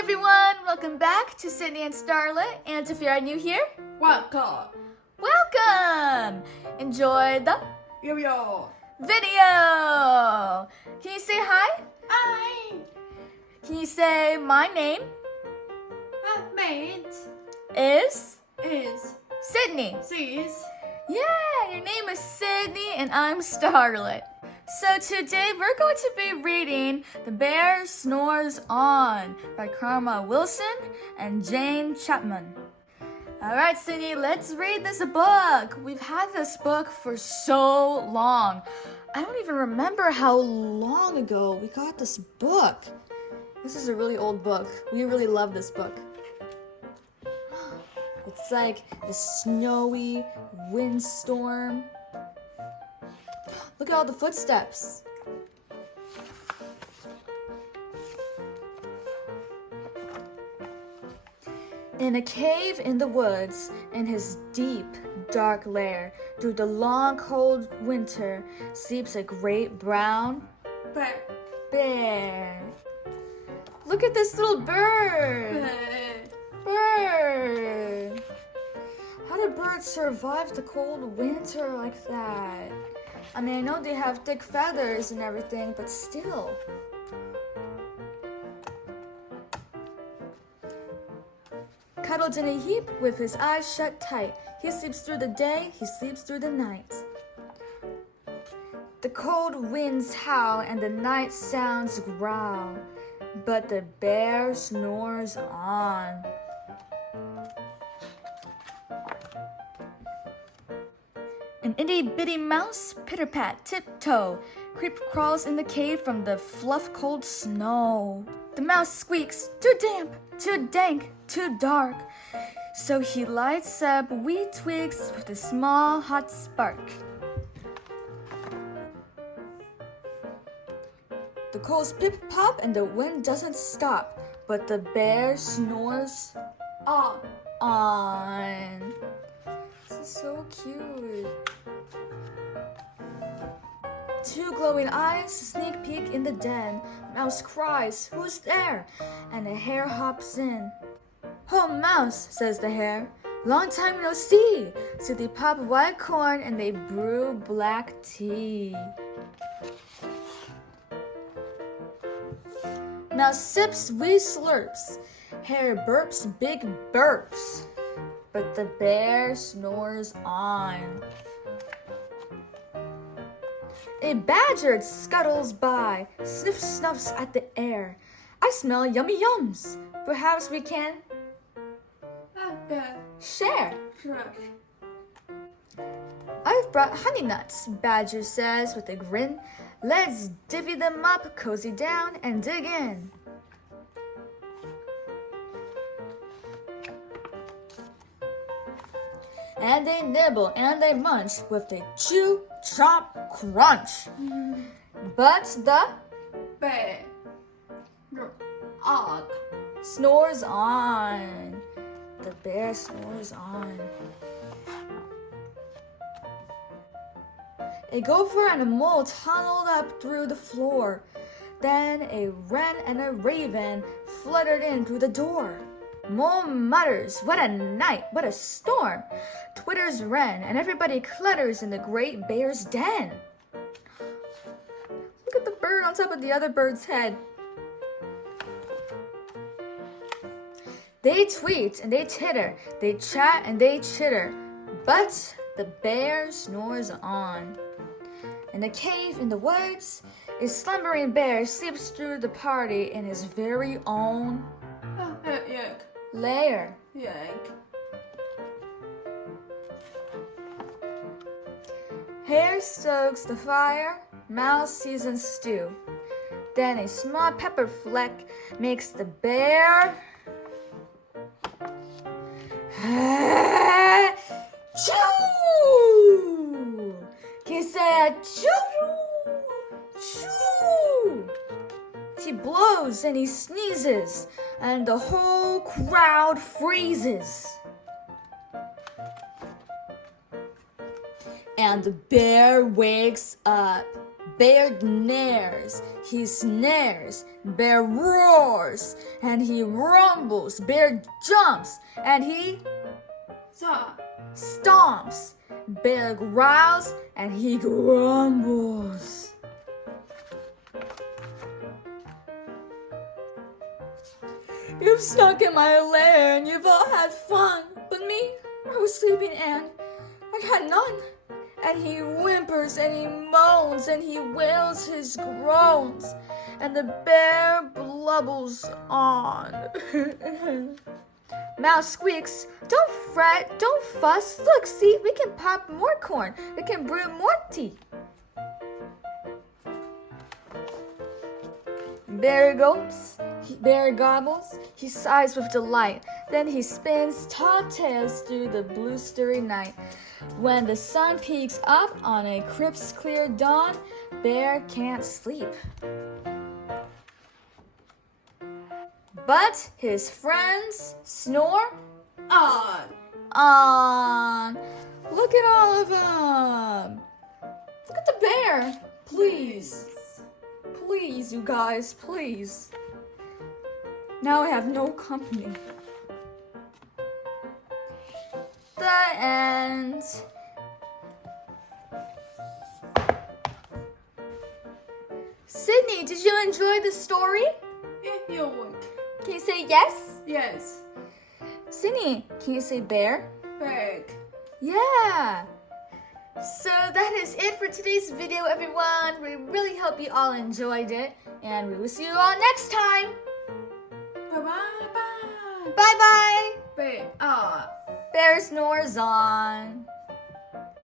everyone, welcome back to Sydney and Starlette. And if you are new here, welcome. Enjoy the Yo. video. Can you say hi? Hi. Can you say my name Mate is is Sydney? sis. Yeah, your name is Sydney and I'm Starlette. So today we're going to be reading The Bear Snores On by Karma Wilson and Jane Chapman. Alright, Sydney, let's read this book. We've had this book for so long. I don't even remember how long ago we got this book. This is a really old book. We really love this book. It's like a snowy windstorm. Look at all the footsteps. In a cave in the woods, in his deep, dark lair, through the long, cold winter, sleeps a great brown bear. Look at this little bird. Bird. How do birds survive the cold winter like that? I mean, I know they have thick feathers and everything, but still. Cuddled in a heap with his eyes shut tight, he sleeps through the day, he sleeps through the night. The cold winds howl and the night sounds growl, but the bear snores on. An itty-bitty mouse, pitter-pat, tiptoe, creep-crawls in the cave from the fluff-cold snow. The mouse squeaks, too damp, too dank, too dark. So he lights up wee twigs with a small hot spark. The coals pip-pop and the wind doesn't stop, but the bear snores on. This is so cute. Two glowing eyes sneak peek in the den. Mouse cries, "Who's there?" And the hare hops in. "Oh, Mouse," says the hare, "long time no see." So they pop white corn and they brew black tea. Mouse sips wee slurps. Hare burps big burps. But the bear snores on. A badger scuttles by, sniffs at the air. "I smell yummy yums. Perhaps we can share." "I've brought honey nuts," Badger says with a grin. "Let's divvy them up, cozy down, and dig in." And they nibble and they munch with a chew, chomp, crunch. But the bear snores on. The bear snores on. A gopher and a mole tunneled up through the floor. Then a wren and a raven fluttered in through the door. Mole mutters, "What a night, what a storm!" Twitters wren, and everybody clutters in the great bear's den. Look at the bird on top of the other bird's head. They tweet and they titter, they chat and they chitter, but the bear snores on. In a cave in the woods, a slumbering bear sleeps through the party in his very own lair. Hare stokes the fire, mouse seasons stew. Then a small pepper fleck makes the bear chew. He said, "Chew, chew." He blows and he sneezes, and the whole crowd freezes. And the bear wakes up. Bear glares, he snares, bear roars, and he rumbles, bear jumps, and he stomps, bear growls, and he grumbles. You've snuck in my lair and you've all had fun, but me, I was sleeping and I had none. And he whimpers and he moans and he wails his groans, and the bear blubbles on. Mouse squeaks, don't fret, don't fuss. Look, see, we can pop more corn. We can brew more tea. Bear gulps, bear gobbles, he sighs with delight. Then he spins tall tales through the blue starry night. When the sun peeks up on a crisp clear dawn, bear can't sleep. But his friends snore on. Look at all of them. Look at the bear. Please. Please, you guys, please. Now I have no company. The end. Sydney, did you enjoy the story? Can you say yes? Yes. Sydney, can you say bear? Bag. Yeah. So that is it for today's video, everyone. We really hope you all enjoyed it, and we will see you all next time. Bye. Bye-bye. Bear. Bear snores on.